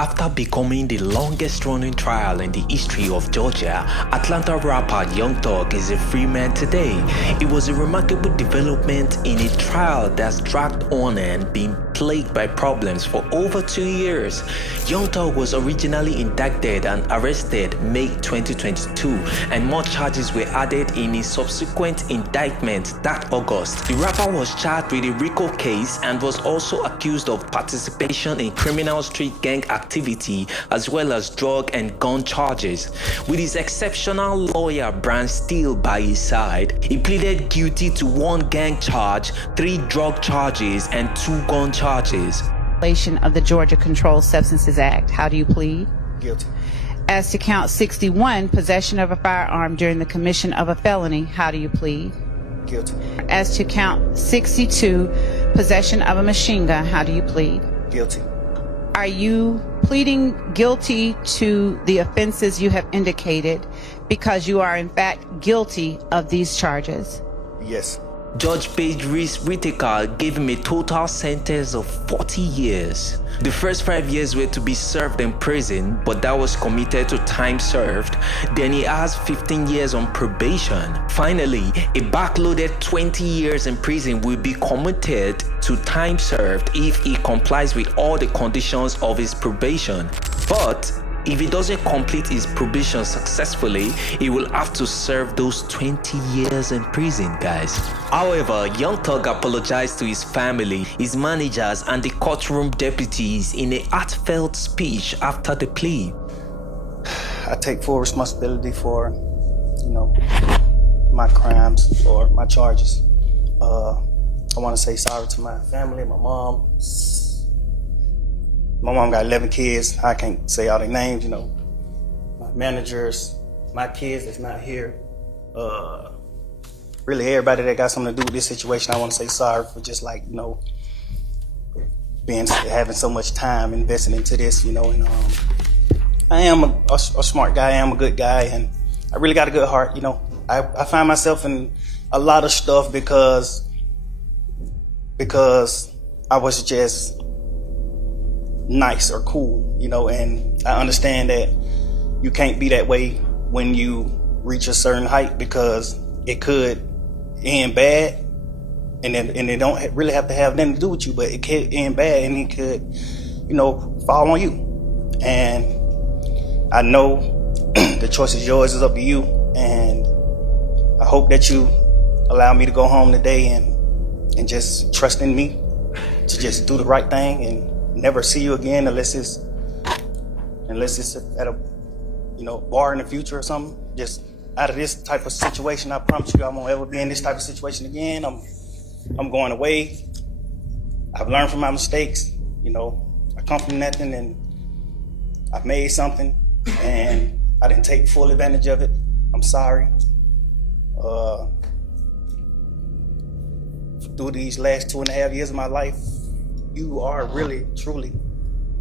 After becoming the longest-running trial in the history of Georgia, Atlanta rapper Young Thug is a free man today. It was a remarkable development in a trial that's dragged on and been plagued by problems for over 2 years. Young Thug was originally indicted and arrested May 2022, and more charges were added in his subsequent indictment that August. The rapper was charged with a RICO case and was also accused of participation in criminal street gang activity as well as drug and gun charges. With his exceptional lawyer Brand Steele by his side, he pleaded guilty to 1 gang charge, 3 drug charges, and 2 gun charges. Violation of the Georgia Controlled Substances Act. How do you plead? Guilty. As to count 61, possession of a firearm during the commission of a felony. How do you plead? Guilty. As to count 62, possession of a machine gun. How do you plead? Guilty. Are you pleading guilty to the offenses you have indicated because you are in fact guilty of these charges? Yes. Judge Page Reese Whitaker gave him a total sentence of 40 years. The first 5 years were to be served in prison, but that was committed to time served. Then he has 15 years on probation. Finally, a backloaded 20 years in prison will be commuted to time served if he complies with all the conditions of his probation. But if he doesn't complete his probation successfully, he will have to serve those 20 years in prison, guys. However, Young Thug apologized to his family, his managers, and the courtroom deputies in a heartfelt speech after the plea. I take full responsibility for, my crimes or my charges. I want to say sorry to my family, my mom. My mom got 11 kids. I can't say all their names, my managers, my kids that's not here. Really everybody that got something to do with this situation, I want to say sorry for just having so much time invested into this, and I am a smart guy, I am a good guy, and I really got a good heart, I find myself in a lot of stuff because I was just nice or cool, and I understand that you can't be that way when you reach a certain height because it could end bad, and it don't really have to have nothing to do with you, but it could end bad and it could, fall on you. And I know the choice is yours, it's up to you, and I hope that you allow me to go home today and just trust in me to just do the right thing and never see you again unless it's at a bar in the future or something. Just out of this type of situation, I promise you I won't ever be in this type of situation again. I'm going away. I've learned from my mistakes. I come from nothing and I've made something and I didn't take full advantage of it. I'm sorry. Through these last 2.5 years of my life, you are really, truly,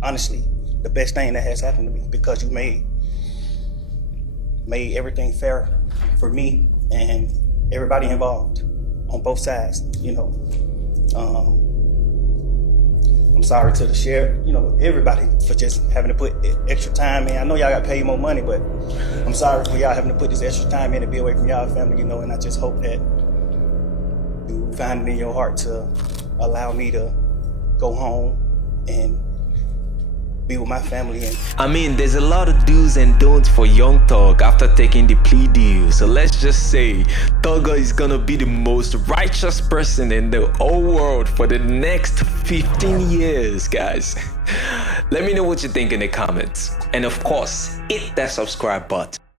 honestly, the best thing that has happened to me because you made everything fair for me and everybody involved on both sides, I'm sorry to the sheriff, everybody for just having to put extra time in. I know y'all got paid more money, but I'm sorry for y'all having to put this extra time in to be away from y'all family, and I just hope that you find it in your heart to allow me to go home and be with my family. There's a lot of do's and don'ts for Young Thug after taking the plea deal. So let's just say Thugger is gonna be the most righteous person in the whole world for the next 15 years, guys. Let me know what you think in the comments. And of course, hit that subscribe button.